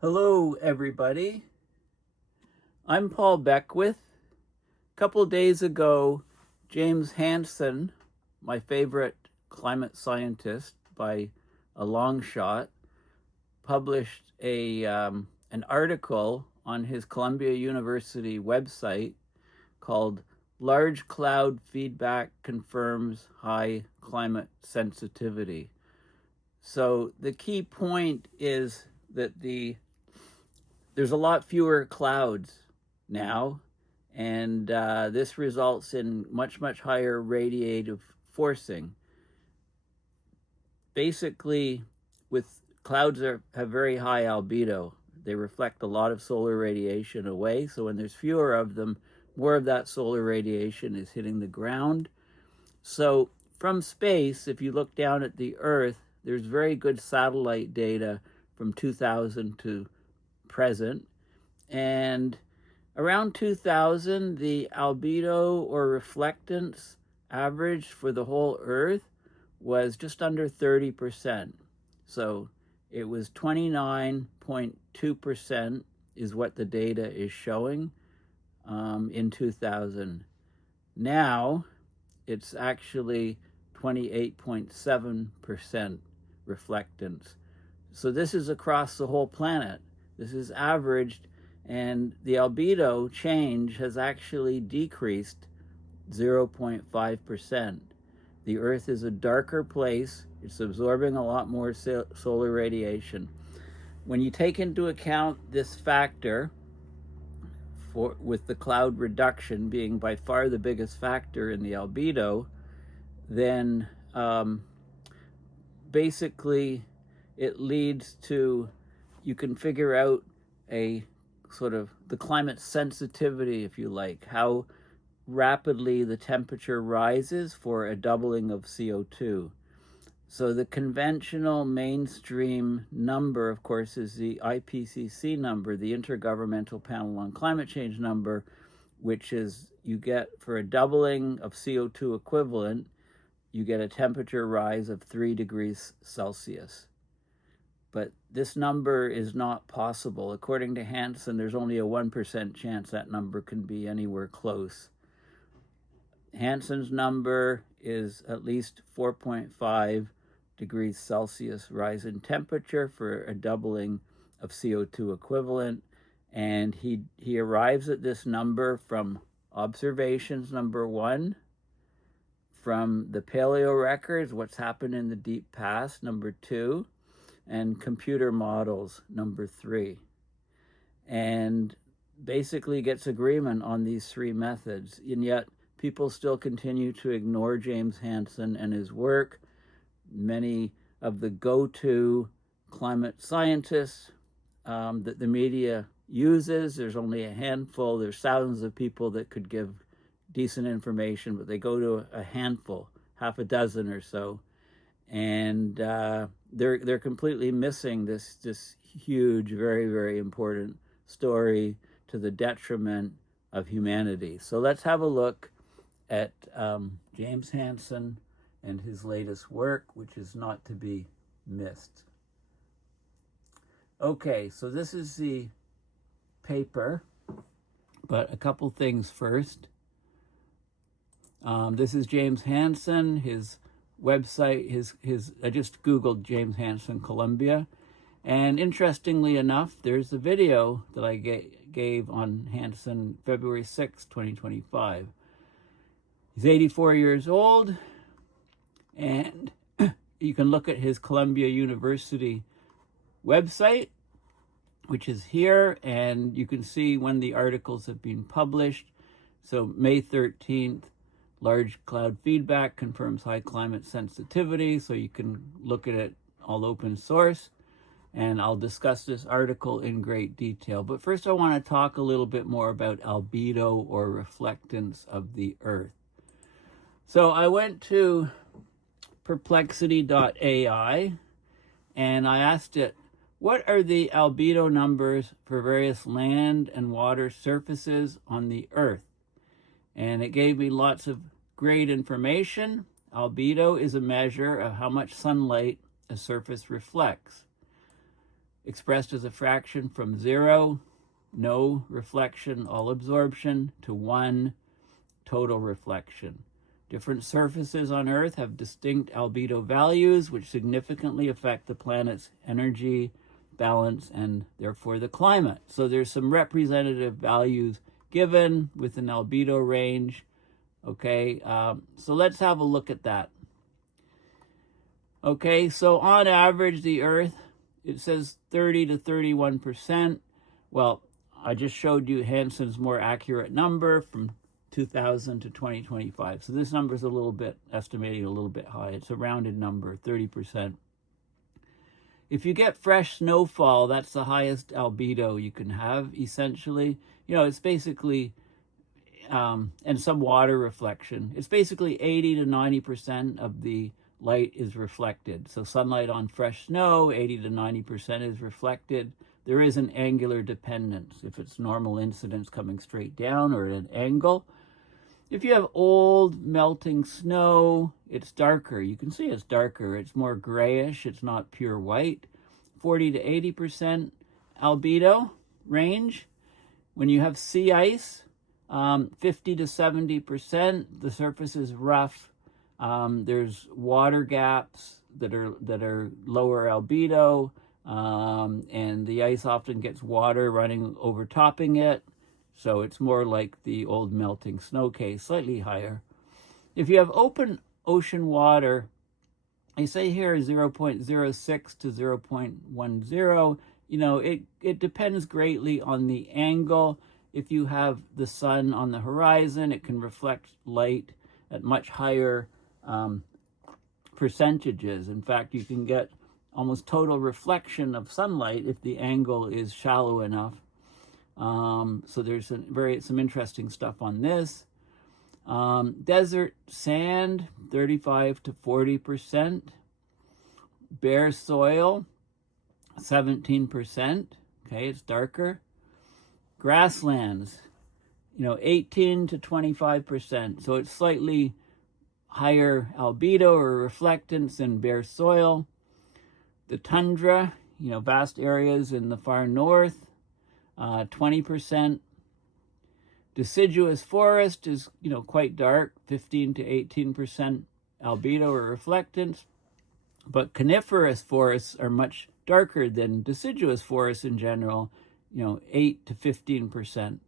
Hello, everybody. I'm Paul Beckwith. A couple days ago, James Hansen, my favorite climate scientist by a long shot, published an article on his Columbia University website called Large Cloud Feedback Confirms High Climate Sensitivity. So the key point is that there's a lot fewer clouds now, and this results in much higher radiative forcing. Basically, with clouds have very high albedo. They reflect a lot of solar radiation away, so when there's fewer of them, more of that solar radiation is hitting the ground. So from space, if you look down at the Earth, there's very good satellite data from 2000 to present, and around 2000 the albedo or reflectance average for the whole Earth was just under 30%. So it was 29.2% is what the data is showing in 2000. Now it's actually 28.7% reflectance. So this is across the whole planet. This is averaged, and the albedo change has actually decreased 0.5%. The Earth is a darker place. It's absorbing a lot more solar radiation. When you take into account this factor, with the cloud reduction being by far the biggest factor in the albedo, then basically it leads to, you can figure out a sort of the climate sensitivity, if you like, how rapidly the temperature rises for a doubling of CO2. So the conventional mainstream number, of course, is the IPCC number, the Intergovernmental Panel on Climate Change number, which is you get for a doubling of CO2 equivalent, you get a temperature rise of 3 degrees Celsius. But this number is not possible. According to Hansen, there's only a 1% chance that number can be anywhere close. Hansen's number is at least 4.5 degrees Celsius rise in temperature for a doubling of CO2 equivalent. And he arrives at this number from observations, number one, from the paleo records, what's happened in the deep past, number two, and computer models, number three. And basically gets agreement on these three methods. And yet people still continue to ignore James Hansen and his work. Many of the go-to climate scientists that the media uses, there's only a handful, there's thousands of people that could give decent information, but they go to a handful, half a dozen or so, and they're completely missing this huge, very important story to the detriment of humanity. So let's have a look at James Hansen and his latest work, which is not to be missed. Okay, so this is the paper, but a couple things first. This is James Hansen, his website, his I just Googled James Hansen Columbia, and interestingly enough, there's a video that I gave on Hansen February 6, 2025. He's 84 years old, and you can look at his Columbia University website, which is here, and you can see when the articles have been published. So May 13th, large cloud feedback confirms high climate sensitivity, so you can look at it all open source, and I'll discuss this article in great detail. But first I want to talk a little bit more about albedo or reflectance of the Earth. So I went to perplexity.ai and I asked it, what are the albedo numbers for various land and water surfaces on the Earth? And it gave me lots of great information. Albedo is a measure of how much sunlight a surface reflects. expressed as a fraction from 0, no reflection, all absorption, to 1, total reflection. Different surfaces on Earth have distinct albedo values, which significantly affect the planet's energy balance and therefore the climate. So there's some representative values given with an albedo range. Okay, so let's have a look at that. Okay, so on average, the Earth, it says 30 to 31%. Well, I just showed you Hansen's more accurate number from 2000 to 2025. So this number is a little bit, estimating a little bit high. It's a rounded number, 30%. If you get fresh snowfall, that's the highest albedo you can have, essentially. You know, it's basically, and some water reflection. It's basically 80 to 90% of the light is reflected. So sunlight on fresh snow, 80 to 90% is reflected. There is an angular dependence if it's normal incidence coming straight down or at an angle. If you have old melting snow, it's darker. You can see it's darker. It's more grayish. It's not pure white. 40 to 80% albedo range. When you have sea ice, 50 to 70%. The surface is rough. There's water gaps that are lower albedo, and the ice often gets water running overtopping it. So it's more like the old melting snow case, slightly higher. If you have open ocean water, I say here 0.06 to 0.10. You know, it depends greatly on the angle. If you have the sun on the horizon, it can reflect light at much higher percentages. In fact, you can get almost total reflection of sunlight if the angle is shallow enough. So there's some interesting stuff on this. Desert sand, 35 to 40%. Bare soil, 17%. Okay, it's darker. Grasslands, 18 to 25%. So it's slightly higher albedo or reflectance than bare soil. The tundra, vast areas in the far north, 20%. Deciduous forest is, quite dark, 15 to 18% albedo or reflectance. But coniferous forests are much darker than deciduous forests in general, 8 to 15%.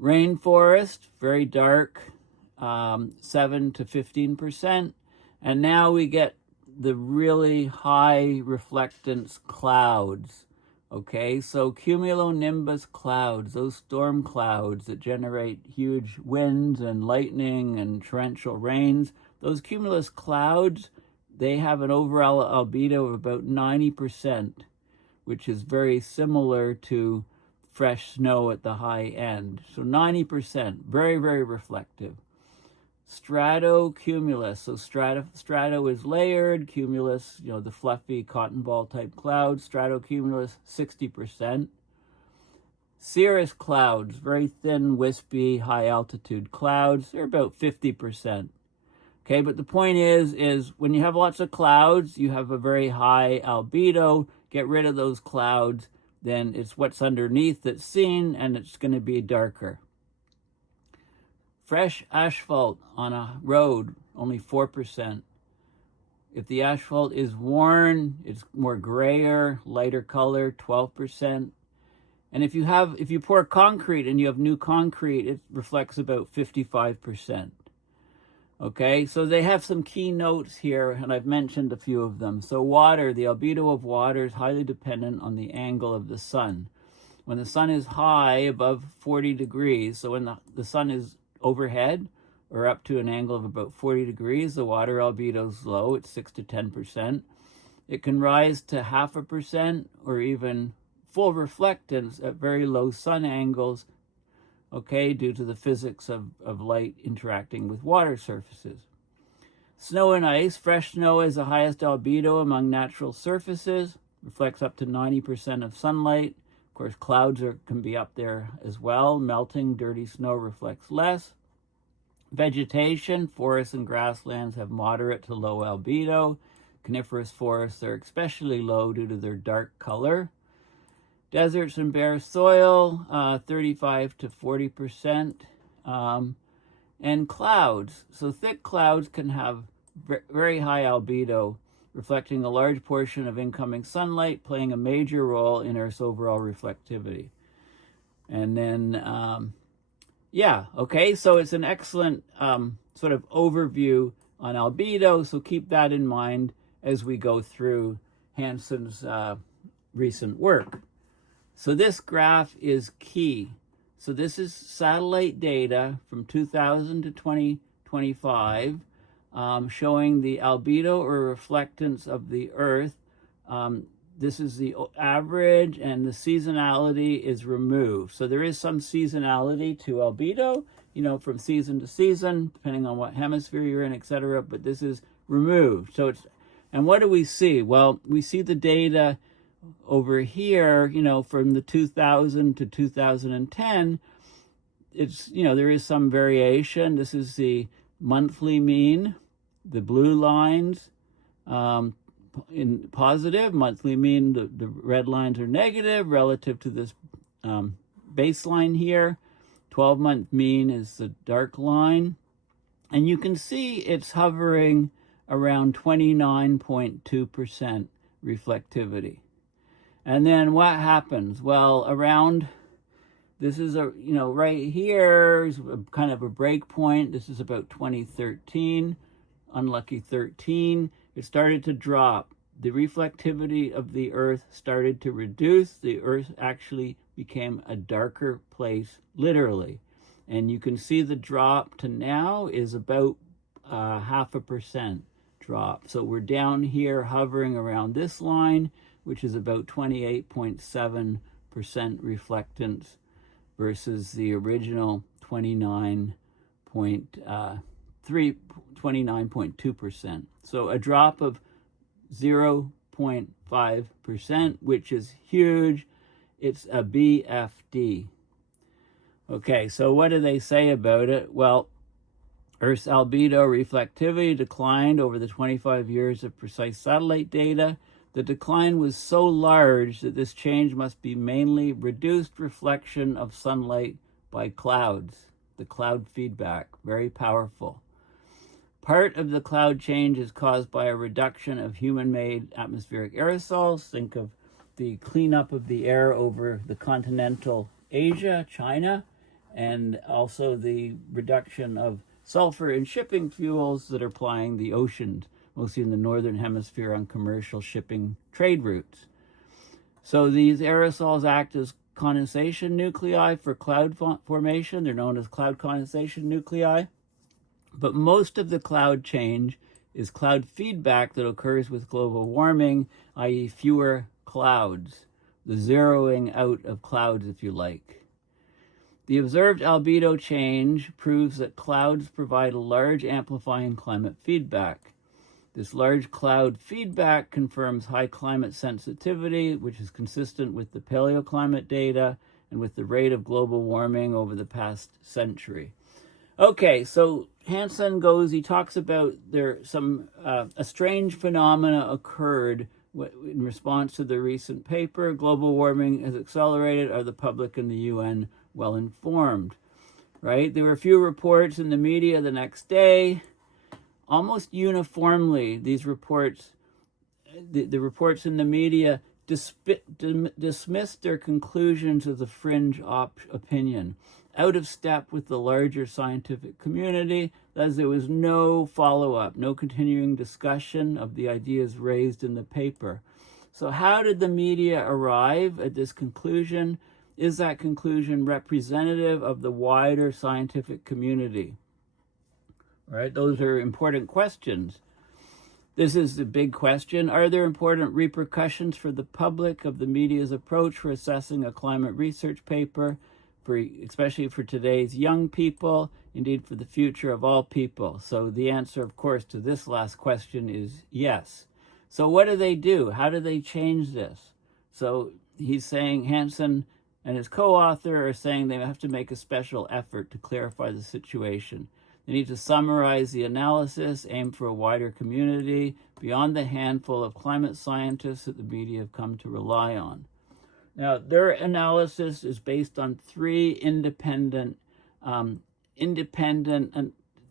Rainforest, very dark, 7 to 15%. And now we get the really high reflectance clouds. Okay, so cumulonimbus clouds, those storm clouds that generate huge winds and lightning and torrential rains, those cumulus clouds, they have an overall albedo of about 90%, which is very similar to fresh snow at the high end. So 90%, very, very reflective. Stratocumulus, so strato is layered, cumulus, the fluffy cotton ball type clouds, stratocumulus, 60%. Cirrus clouds, very thin, wispy, high altitude clouds, they're about 50%. Okay, but the point is when you have lots of clouds, you have a very high albedo. Get rid of those clouds, then it's what's underneath that's seen, and it's going to be darker. Fresh asphalt on a road, only 4%. If the asphalt is worn, it's more grayer, lighter color, 12%. And if you pour concrete and you have new concrete, it reflects about 55%. Okay, so they have some key notes here, and I've mentioned a few of them. So water, the albedo of water is highly dependent on the angle of the sun. When the sun is high, above 40 degrees, so when the sun is overhead or up to an angle of about 40 degrees, the water albedo is low, it's 6 to 10%. It can rise to 0.5% or even full reflectance at very low sun angles, okay, due to the physics of light interacting with water surfaces. Snow and ice, fresh snow is the highest albedo among natural surfaces, reflects up to 90% of sunlight. Of course, clouds can be up there as well. Melting, dirty snow reflects less. Vegetation, forests and grasslands have moderate to low albedo. Coniferous forests are especially low due to their dark color. Deserts and bare soil, 35 to 40%. And clouds. So thick clouds can have very high albedo, reflecting a large portion of incoming sunlight, playing a major role in Earth's overall reflectivity. And then, yeah, okay, so it's an excellent sort of overview on albedo, so keep that in mind as we go through Hansen's recent work. So this graph is key. So this is satellite data from 2000 to 2025, showing the albedo or reflectance of the Earth. This is the average, and the seasonality is removed. So there is some seasonality to albedo, you know, from season to season, depending on what hemisphere you're in, etc. But this is removed. So it's, and what do we see? Well, we see the data over here, you know, from the 2000 to 2010, it's, you know, there is some variation. This is the monthly mean, the blue lines in positive, monthly mean, the red lines are negative relative to this baseline here. 12-month mean is the dark line. And you can see it's hovering around 29.2% reflectivity. And then what happens? Well, around, this is a, you know, right here is kind of a break point. This is about 2013, unlucky 13. It started to drop. The reflectivity of the Earth started to reduce. The Earth actually became a darker place, literally. And you can see the drop to now is about 0.5% drop. So we're down here hovering around this line, which is about 28.7% reflectance versus the original 29.2%. So a drop of 0.5%, which is huge. It's a BFD. Okay, so what do they say about it? Well, Earth's albedo reflectivity declined over the 25 years of precise satellite data. The decline was so large that this change must be mainly reduced reflection of sunlight by clouds, the cloud feedback, very powerful. Part of the cloud change is caused by a reduction of human-made atmospheric aerosols. Think of the cleanup of the air over the continental Asia, China, and also the reduction of sulfur in shipping fuels that are plying the oceans, mostly in the northern hemisphere on commercial shipping trade routes. So these aerosols act as condensation nuclei for cloud formation. They're known as cloud condensation nuclei. But most of the cloud change is cloud feedback that occurs with global warming, i.e. fewer clouds, the zeroing out of clouds, if you like. The observed albedo change proves that clouds provide a large amplifying climate feedback. This large cloud feedback confirms high climate sensitivity, which is consistent with the paleoclimate data and with the rate of global warming over the past century. Okay, so Hansen he talks about a strange phenomena occurred in response to the recent paper. Global warming has accelerated. Are the public and the UN well informed? Right? There were a few reports in the media the next day. Almost uniformly, these reports, the reports in the media dismissed their conclusions as a fringe opinion, out of step with the larger scientific community, as there was no follow-up, no continuing discussion of the ideas raised in the paper. So how did the media arrive at this conclusion? Is that conclusion representative of the wider scientific community? Right? Those are important questions. This is the big question. Are there important repercussions for the public of the media's approach for assessing a climate research paper, especially for today's young people, indeed for the future of all people? So the answer, of course, to this last question is yes. So what do they do? How do they change this? So he's saying, Hansen and his co-author are saying they have to make a special effort to clarify the situation. They need to summarize the analysis, aim for a wider community beyond the handful of climate scientists that the media have come to rely on. Now, their analysis is based on three independent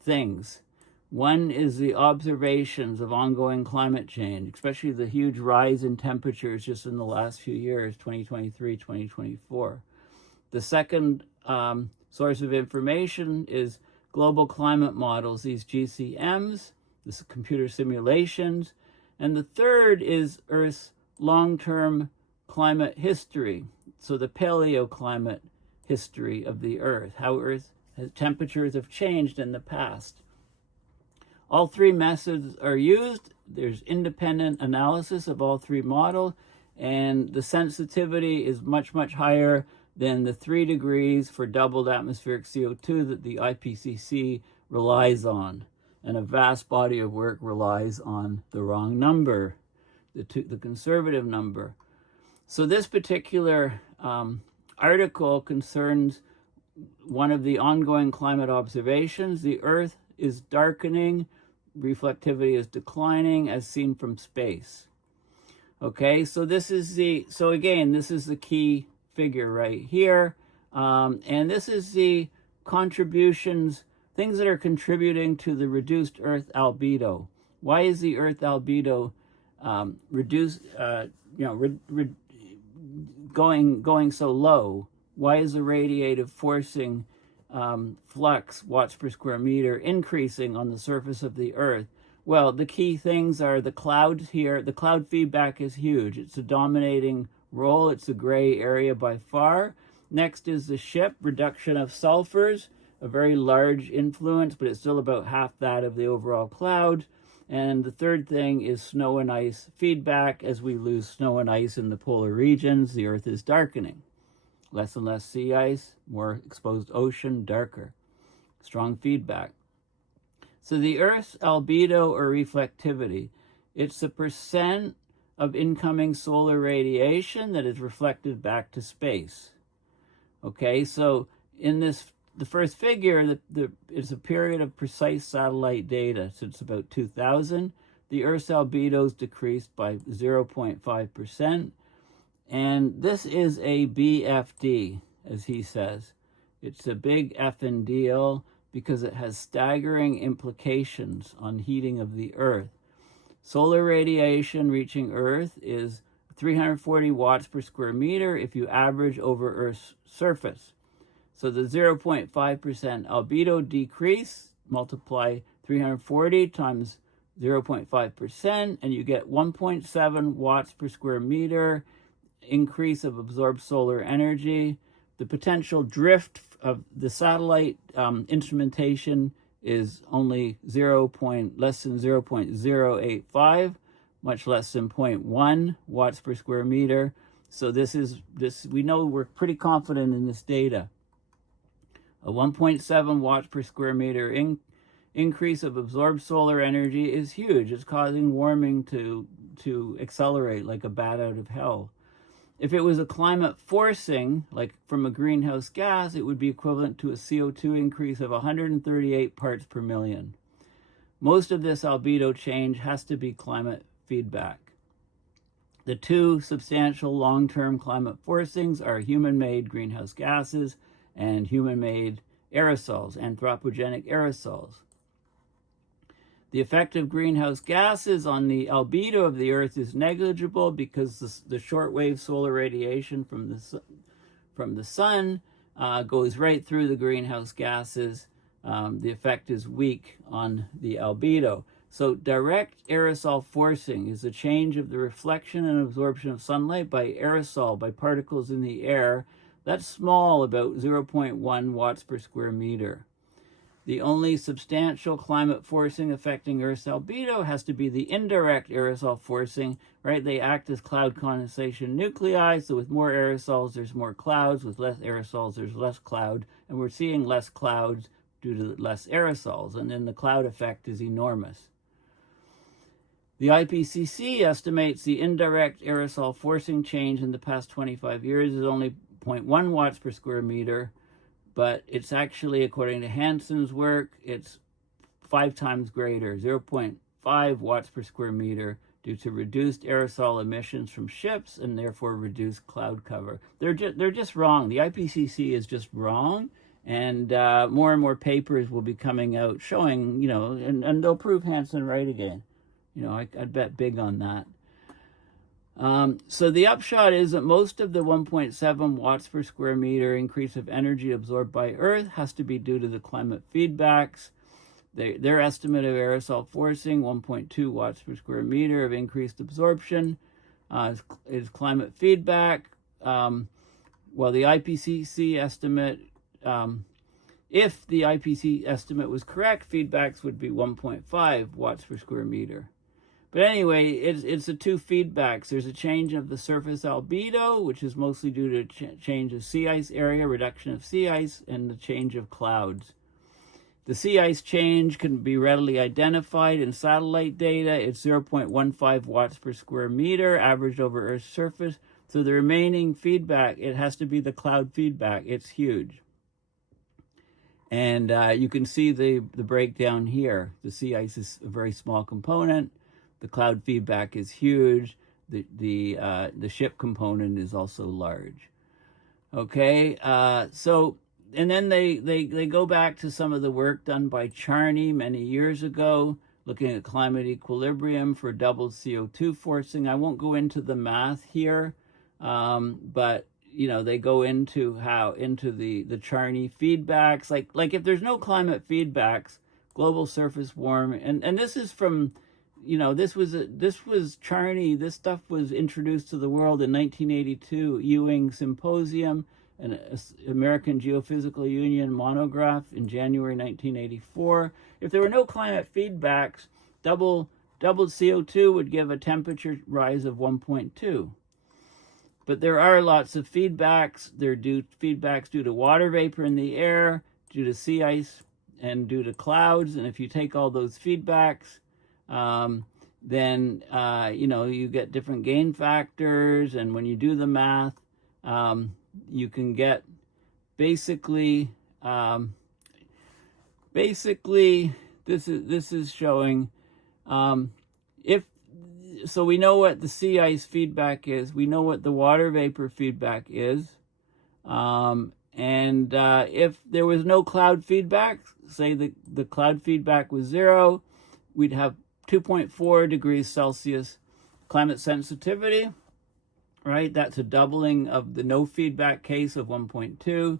things. One is the observations of ongoing climate change, especially the huge rise in temperatures just in the last few years, 2023, 2024. The second source of information is global climate models, these GCMs, this computer simulations. And the third is Earth's long-term climate history, so the paleoclimate history of the Earth, how Earth's temperatures have changed in the past. All three methods are used. There's independent analysis of all three models, and the sensitivity is much, much higher than the 3 degrees for doubled atmospheric CO2 that the IPCC relies on. And a vast body of work relies on the wrong number, the conservative number. So this particular article concerns one of the ongoing climate observations. The Earth is darkening, reflectivity is declining as seen from space. Okay, so this is the key figure right here. And this is the contributions, things that are contributing to the reduced Earth albedo. Why is the Earth albedo reduced, going so low? Why is the radiative forcing flux, watts per square meter, increasing on the surface of the Earth? Well, the key things are the clouds here. The cloud feedback is huge. It's a dominating role. It's a gray area by far. Next is the ship, reduction of sulfurs, a very large influence, but it's still about half that of the overall cloud. And the third thing is snow and ice feedback. As we lose snow and ice in the polar regions, the Earth is darkening. Less and less sea ice, more exposed ocean, darker. Strong feedback. So the Earth's albedo or reflectivity, it's the percent of incoming solar radiation that is reflected back to space. Okay, so in the first figure, it's a period of precise satellite data. So it's about 2000. The Earth's albedo is decreased by 0.5%. And this is a BFD, as he says. It's a big effing deal because it has staggering implications on heating of the Earth. Solar radiation reaching Earth is 340 watts per square meter if you average over Earth's surface. So the 0.5% albedo decrease, multiply 340 times 0.5%, and you get 1.7 watts per square meter increase of absorbed solar energy. The potential drift of the satellite instrumentation is only less than 0.085, much less than 0.1 watts per square meter. So we know we're pretty confident in this data. A 1.7 watts per square meter increase of absorbed solar energy is huge. It's causing warming to accelerate like a bat out of hell. If it was a climate forcing, like from a greenhouse gas, it would be equivalent to a CO2 increase of 138 parts per million. Most of this albedo change has to be climate feedback. The two substantial long-term climate forcings are human-made greenhouse gases and human-made aerosols, anthropogenic aerosols. The effect of greenhouse gases on the albedo of the Earth is negligible because the shortwave solar radiation from the sun goes right through the greenhouse gases. The effect is weak on the albedo. So direct aerosol forcing is a change of the reflection and absorption of sunlight by aerosol, by particles in the air. That's small, about 0.1 watts per square meter. The only substantial climate forcing affecting Earth's albedo has to be the indirect aerosol forcing, right? They act as cloud condensation nuclei, so with more aerosols, there's more clouds. With less aerosols, there's less cloud, and we're seeing less clouds due to less aerosols, and then the cloud effect is enormous. The IPCC estimates the indirect aerosol forcing change in the past 25 years is only 0.1 watts per square meter, but it's actually, according to Hansen's work, it's 5 times greater, 0.5 watts per square meter, due to reduced aerosol emissions from ships and therefore reduced cloud cover. They're just wrong. The IPCC is just wrong, and more and more papers will be coming out showing, you know, and they'll prove Hansen right again. You know, I'd bet big on that. So the upshot is that most of the 1.7 watts per square meter increase of energy absorbed by Earth has to be due to the climate feedbacks. Their estimate of aerosol forcing, 1.2 watts per square meter of increased absorption, is climate feedback. Well, the IPCC estimate, if the IPCC estimate was correct, feedbacks would be 1.5 watts per square meter. But anyway, it's the two feedbacks. There's a change of the surface albedo, which is mostly due to change of sea ice area, reduction of sea ice, and the change of clouds. The sea ice change can be readily identified in satellite data. It's 0.15 watts per square meter averaged over Earth's surface. So the remaining feedback, it has to be the cloud feedback. It's huge. And you can see the breakdown here. The sea ice is a very small component. The cloud feedback is huge. The ship component is also large. Okay, so... And then they go back to some of the work done by Charney many years ago, looking at climate equilibrium for doubled CO2 forcing. I won't go into the math here, but you know, they go into the Charney feedbacks. Like if there's no climate feedbacks, global surface warming, and this is from, you know, this was Charney. This stuff was introduced to the world in 1982, Ewing Symposium, an American Geophysical Union monograph in January 1984. If there were no climate feedbacks, doubled CO2 would give a temperature rise of 1.2. But there are lots of feedbacks. There are feedbacks due to water vapor in the air, due to sea ice, and due to clouds. And if you take all those feedbacks, then you know, you get different gain factors. And when you do the math, you can get basically this is showing so we know what the sea ice feedback is, we know what the water vapor feedback is, and if there was no cloud feedback, say the cloud feedback was 0, we'd have 2.4 degrees Celsius climate sensitivity. Right, that's a doubling of the no feedback case of 1.2.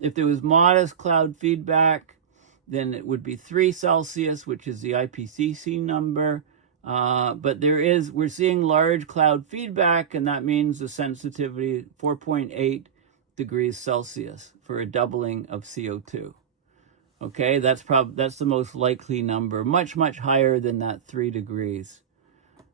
If there was modest cloud feedback, then it would be 3 Celsius, which is the IPCC number. But we're seeing large cloud feedback, and that means the sensitivity 4.8 degrees Celsius for a doubling of CO2. Okay, that's the most likely number, much higher than that 3 degrees.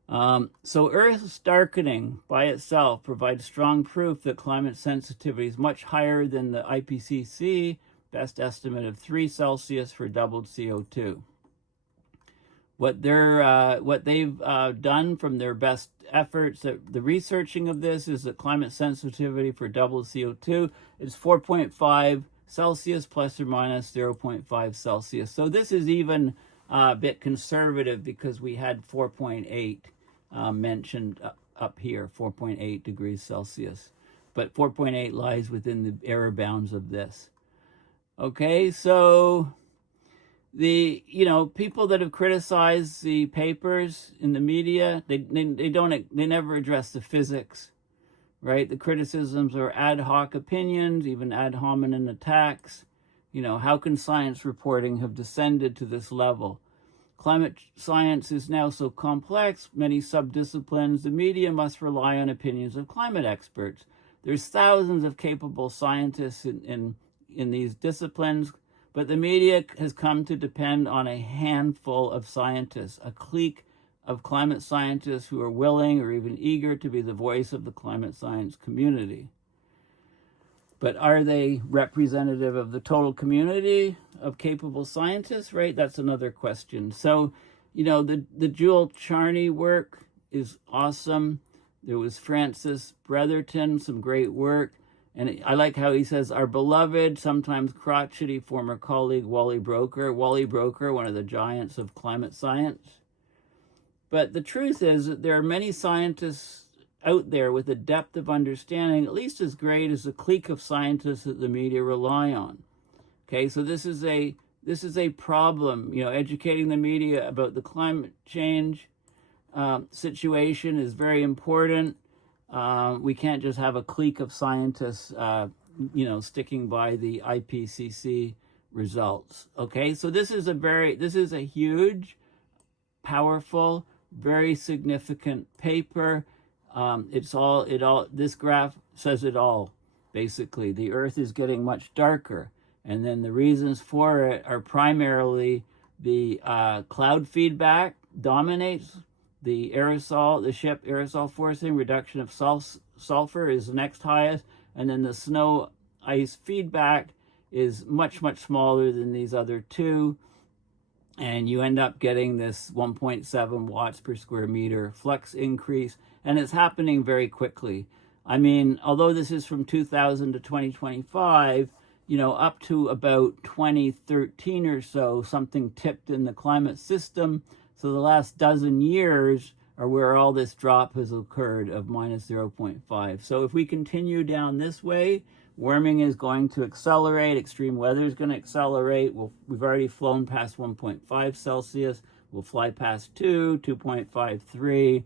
So Earth's darkening by itself provides strong proof that climate sensitivity is much higher than the IPCC best estimate of 3 Celsius for doubled CO2. What they've done from their best efforts at the researching of this is that climate sensitivity for doubled CO2 is 4.5 Celsius plus or minus 0.5 Celsius. So this is even a bit conservative because we had 4.8 mentioned up here, 4.8 degrees Celsius. But 4.8 lies within the error bounds of this. Okay, so the people that have criticized the papers in the media, they never address the physics, right? The criticisms are ad hoc opinions, even ad hominem attacks. You know, how can science reporting have descended to this level? Climate science is now so complex, many subdisciplines, the media must rely on opinions of climate experts. There's thousands of capable scientists in these disciplines, but the media has come to depend on a handful of scientists, a clique of climate scientists who are willing or even eager to be the voice of the climate science community. But are they representative of the total community of capable scientists, right? That's another question. So, the Jewel Charney work is awesome. There was Francis Bretherton, some great work. And I like how he says, our beloved, sometimes crotchety former colleague, Wally Broker, one of the giants of climate science. But the truth is that there are many scientists out there with a depth of understanding at least as great as the clique of scientists that the media rely on. Okay, so this is a problem. You know, educating the media about the climate change situation is very important. We can't just have a clique of scientists, sticking by the IPCC results. Okay, so this is a huge, powerful, very significant paper. This graph says it all. Basically, the Earth is getting much darker, and then the reasons for it are primarily the cloud feedback dominates. The ship aerosol forcing, reduction of sulfur is the next highest, and then the snow ice feedback is much, much smaller than these other two, and you end up getting this 1.7 watts per square meter flux increase, and it's happening very quickly. I mean, although this is from 2000 to 2025, up to about 2013 or so, something tipped in the climate system. So the last dozen years are where all this drop has occurred of minus 0.5. So if we continue down this way, warming is going to accelerate, extreme weather is going to accelerate. We've already flown past 1.5 Celsius. We'll fly past 2, 2.53,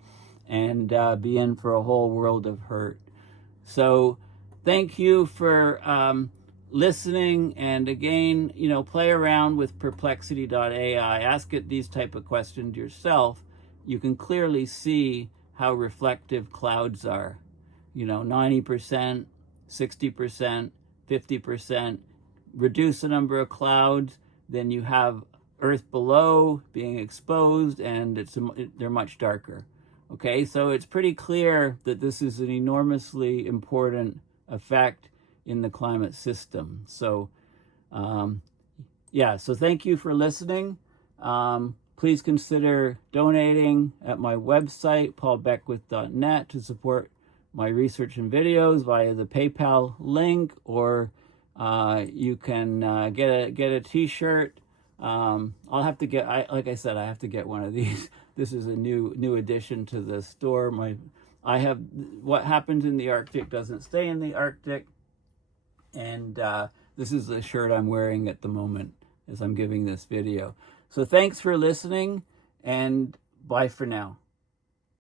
and be in for a whole world of hurt. So thank you for listening, and again, play around with perplexity.ai. Ask it these type of questions yourself. You can clearly see how reflective clouds are. 90%, 60%, 50%. Reduce the number of clouds, then you have Earth below being exposed, and they're much darker. Okay, so it's pretty clear that this is an enormously important effect in the climate system. So, so thank you for listening. Please consider donating at my website, paulbeckwith.net, to support my research and videos via the PayPal link, or you can get a t-shirt. I'll have to get, like I said, I have to get one of these. This is a new addition to the store. What happens in the Arctic doesn't stay in the Arctic. And this is the shirt I'm wearing at the moment as I'm giving this video. So thanks for listening, and bye for now.